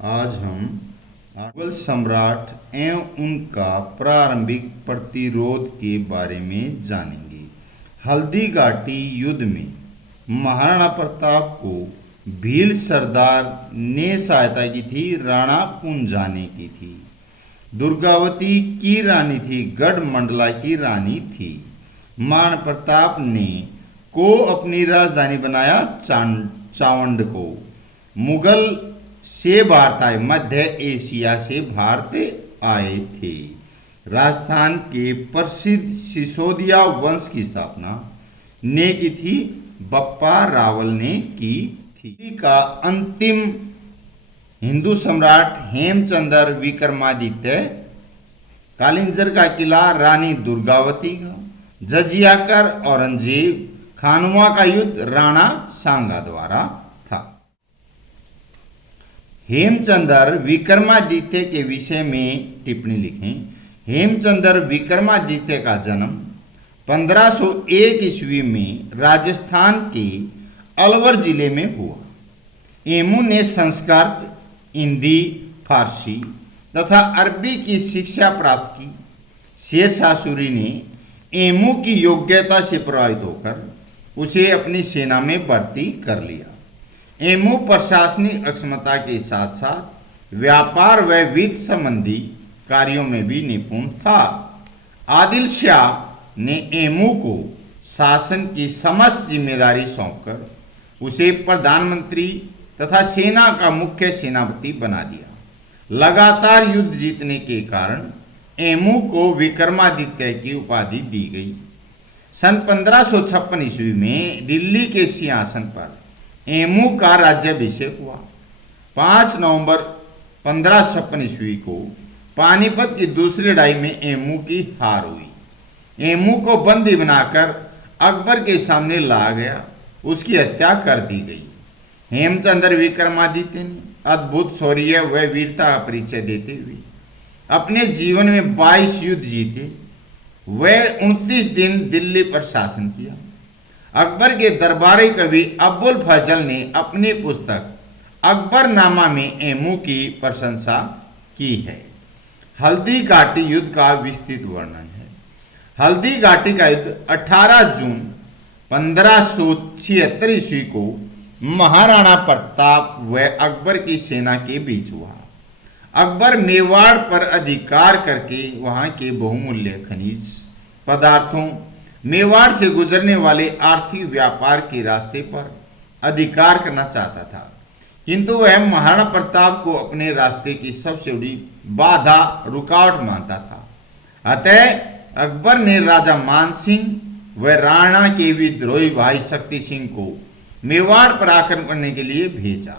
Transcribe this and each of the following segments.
आज हम मुगल सम्राट एवं उनका प्रारंभिक प्रतिरोध के बारे में जानेंगे। हल्दी घाटी युद्ध में महाराणा प्रताप को भील सरदार ने सहायता की थी, राणा पुंजाने की थी। दुर्गावती की रानी थी, गढ़मंडला की रानी थी। महाराणा प्रताप ने को अपनी राजधानी बनाया चावंड को। मुगल से भारत आए, मध्य एशिया से भारत आए थे। राजस्थान के प्रसिद्ध सिसोदिया वंश की स्थापना ने की थी, बप्पा रावल ने की थी। का अंतिम हिंदू सम्राट हेमचंद्र विक्रमादित्य, कालिंजर का किला रानी दुर्गावती का, जजिया कर औरंगजेब, खानवा का युद्ध राणा सांगा द्वारा था। हेमचंद्र विक्रमादित्य के विषय में टिप्पणी लिखें। हेमचंद्र विक्रमादित्य का जन्म 1501 ईस्वी में राजस्थान के अलवर जिले में हुआ। एमू ने संस्कृत, हिंदी, फारसी तथा अरबी की शिक्षा प्राप्त की। शेरशाह सूरी ने एमू की योग्यता से प्रभावित होकर उसे अपनी सेना में भर्ती कर लिया। एमू प्रशासनिक अक्षमता के साथ साथ व्यापार व वित्त संबंधी कार्यों में भी निपुण था। आदिल शाह ने एमू को शासन की समस्त जिम्मेदारी सौंपकर उसे प्रधानमंत्री तथा सेना का मुख्य सेनापति बना दिया। लगातार युद्ध जीतने के कारण एमू को विक्रमादित्य की उपाधि दी गई। सन 1556 ईस्वी में दिल्ली के सिंहासन पर एमू का राज्याभिषेक हुआ। 5 नवंबर 1556 ईस्वी को पानीपत की दूसरी लड़ाई में एमू की हार हुई। एमू को बंदी बनाकर अकबर के सामने लाया गया, उसकी हत्या कर दी गई। हेमचंद्र विक्रमादित्य ने अद्भुत शौर्य व वीरता का परिचय देते हुए अपने जीवन में 22 युद्ध जीते। वह 29 दिन दिल्ली पर शासन किया। अकबर के दरबारी कवि अबुल फजल ने अपनी पुस्तक अकबरनामा में एमू की प्रशंसा की है। हल्दी घाटी युद्ध का विस्तृत वर्णन है। हल्दी घाटी का युद्ध 18 जून 1576 ईस्वी को महाराणा प्रताप व अकबर की सेना के बीच हुआ। अकबर मेवाड़ पर अधिकार करके वहां के बहुमूल्य खनिज पदार्थों, मेवाड़ से गुजरने वाले आर्थिक व्यापार के रास्ते पर अधिकार करना चाहता था, किंतु वह महाराणा प्रताप को अपने रास्ते की सबसे बड़ी बाधा रुकावट मानता था। अतः अकबर ने राजा मान सिंह व राणा के विद्रोही भाई शक्ति सिंह को मेवाड़ पर आक्रमण करने के लिए भेजा।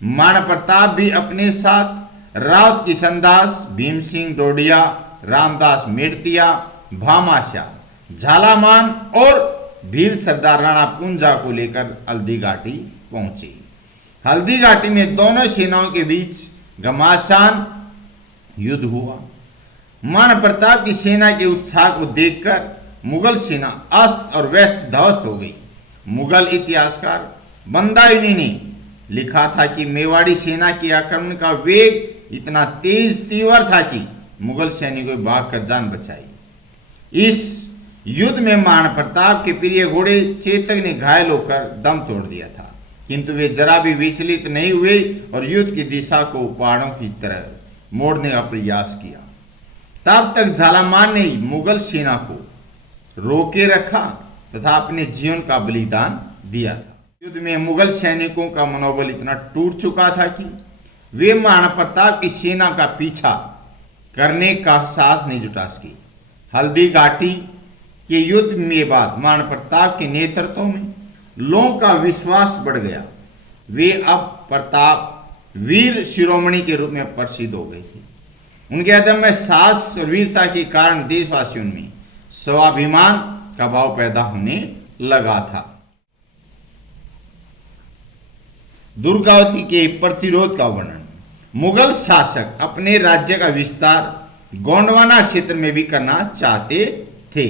महाराणा प्रताप भी अपने साथ राउत किशनदास, भीम सिंह डोडिया, रामदास मेड़तिया, भामाशाह, झालामान और भील सरदार राणा पुंजा को लेकर हल्दी घाटी पहुंचे। हल्दी घाटी में दोनों सेनाओं के बीच घमासान युद्ध हुआ। महाराणा प्रताप की सेना के उत्साह को देखकर मुगल सेना अस्त और व्यस्त ध्वस्त हो गई। मुगल इतिहासकार बंदायुनी ने लिखा था कि मेवाड़ी सेना के आक्रमण का वेग इतना तेज तीव्र था कि मुगल सैनिकों ने भागकर जान बचाई। इस युद्ध में महाराणा प्रताप के प्रिय घोड़े चेतक ने घायल होकर दम तोड़ दिया था, किंतु वे जरा भी विचलित नहीं हुए और युद्ध की दिशा को पहाड़ों की तरह मोड़ने का प्रयास किया। तब तक झालामान ने मुगल सेना को रोके रखा तथा अपने जीवन का बलिदान दिया था। युद्ध में मुगल सैनिकों का मनोबल इतना टूट चुका था कि वे महाराणा प्रताप की सेना का पीछा करने का साहस नहीं जुटा सके। हल्दी घाटी के युद्ध में बाद महाराणा प्रताप के नेतृत्व में लोगों का विश्वास बढ़ गया। वे अब प्रताप वीर शिरोमणि के रूप में प्रसिद्ध हो गए थे। उनके अदम्य साहस और वीरता के कारण देशवासियों में स्वाभिमान का भाव पैदा होने लगा था। दुर्गावती के प्रतिरोध का वर्णन। मुगल शासक अपने राज्य का विस्तार गोंडवाना क्षेत्र में भी करना चाहते थे।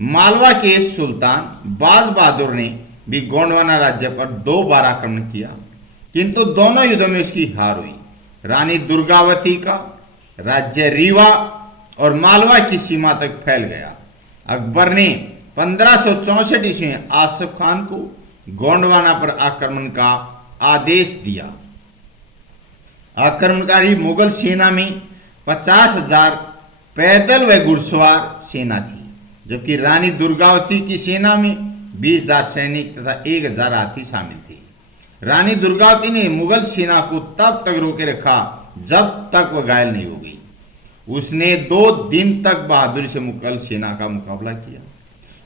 मालवा के सुल्तान बाज बहादुर ने भी गोंडवाना राज्य पर 2 बार आक्रमण किया, किंतु दोनों युद्धों में उसकी हार हुई। रानी दुर्गावती का राज्य रीवा और मालवा की सीमा तक फैल गया। अकबर ने 1564 ईस्वी में आसिफ खान को गोंडवाना पर आक्रमण का आदेश दिया। आक्रमणकारी मुगल सेना में 50,000 पैदल व घुड़सवार सेना थी, जबकि रानी दुर्गावती की सेना में 20,000 सैनिक तथा 1,000 हाथी शामिल थे। रानी दुर्गावती ने मुगल सेना को तब तक रोके रखा जब तक वह घायल नहीं हो गई। उसने 2 दिन तक बहादुरी से मुगल सेना का मुकाबला किया,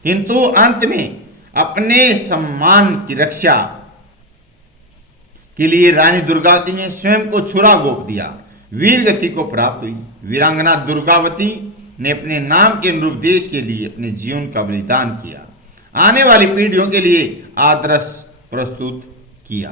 किंतु अंत में अपने सम्मान की रक्षा के लिए रानी दुर्गावती ने स्वयं को छुरा घोंप दिया। वीर गति को प्राप्त हुई। वीरांगना दुर्गावती ने अपने नाम के अनुरूप देश के लिए अपने जीवन का बलिदान किया, आने वाली पीढ़ियों के लिए आदर्श प्रस्तुत किया।